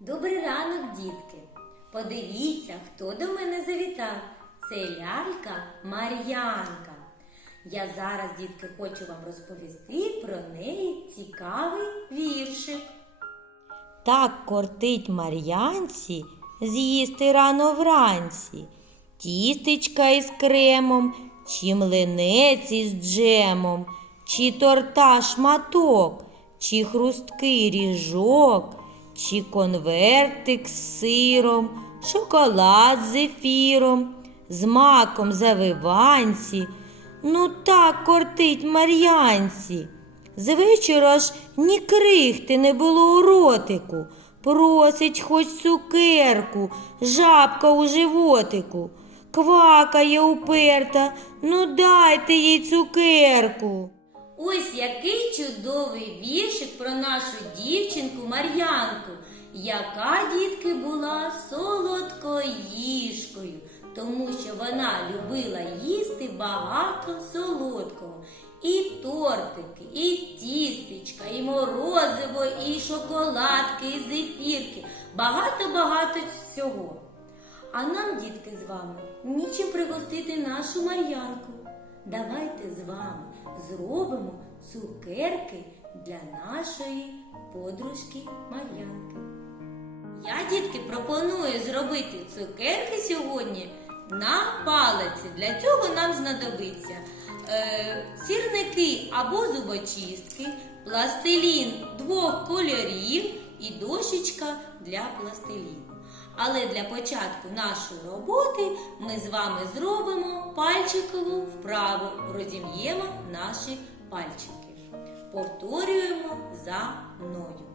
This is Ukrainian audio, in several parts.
Добрий ранок, дітки! Подивіться, хто до мене завітав. Це лялька Мар'янка. Я зараз, дітки, хочу вам розповісти про неї цікавий віршик. Так кортить Мар'янці з'їсти рано вранці, тістечка із кремом, чи млинець із джемом, чи торта шматок, чи хрусткий ріжок, чи конвертик з сиром, шоколад з ефіром, з маком завиванці. Ну так кортить Мар'янці. З вечора ж ні крихти не було у ротику. Просить хоч цукерку, жабка у животику. Квакає уперта, ну дайте їй цукерку. Ось який чудовий віршик про нашу дівчинку Мар'янку, яка дітки була солодкоїжкою, тому що вона любила їсти багато солодкого. І тортики, і тістечка, і морозиво, і шоколадки, і зефірки. Багато-багато всього. А нам, дітки, з вами нічим пригостити нашу Мар'янку. Давайте з вами зробимо цукерки для нашої подружки Мар'янки. Я, дітки, пропоную зробити цукерки сьогодні на палиці. Для цього нам знадобиться е, сірники або зубочистки, пластилін двох кольорів і дощечка для пластиліну. Але для початку нашої роботи ми з вами зробимо пальчикову вправу, розім'ємо наші пальчики. Повторюємо за мною.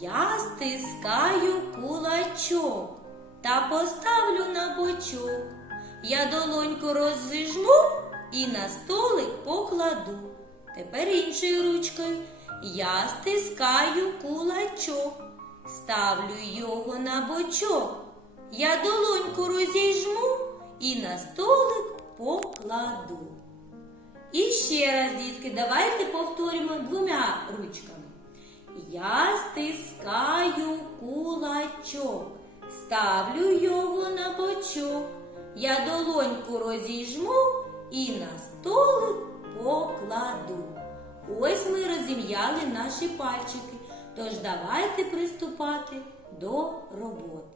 Я стискаю кулачок та поставлю на бочок. Я долоньку розжму і на столик покладу. Тепер іншою ручкою я стискаю кулачок, ставлю його на бочок. Я долоньку розіжму і на столик покладу. І ще раз, дітки, давайте повторимо двома ручками. Я стискаю кулачок, ставлю його на бочок. Я долоньку розіжму і на столик покладу. Ось ми розім'яли наші пальчики, тож давайте приступати до роботи.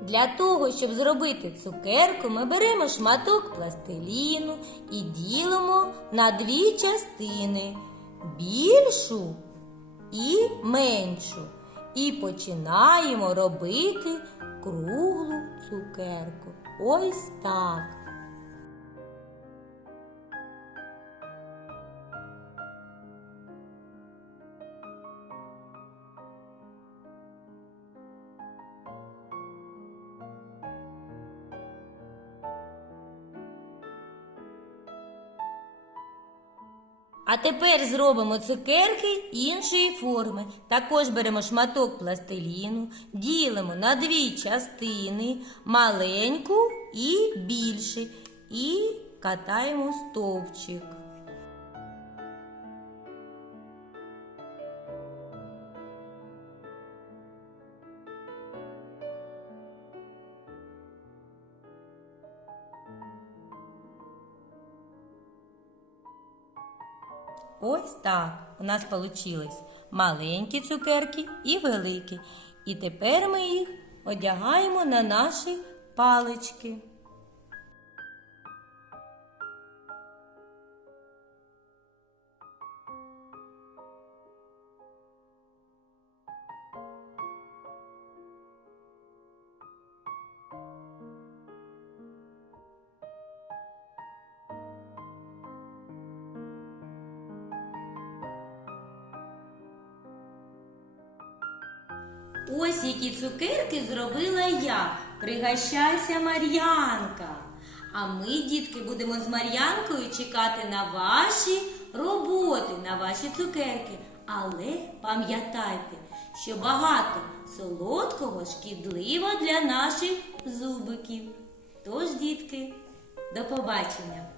Для того, щоб зробити цукерку, ми беремо шматок пластиліну і ділимо на дві частини більшу і меншу. І починаємо робити круглу цукерку. Ось так. А тепер зробимо цукерки іншої форми. Також беремо шматок пластиліну, ділимо на дві частини, маленьку і більше, і катаємо стовпчик. Ось так у нас вийшли маленькі цукерки і великі. І тепер ми їх одягаємо на наші палички. Ось які цукерки зробила я. Пригощайся, Мар'янка. А ми, дітки, будемо з Мар'янкою чекати на ваші роботи, на ваші цукерки. Але пам'ятайте, що багато солодкого шкідливо для наших зубиків. Тож, дітки, до побачення!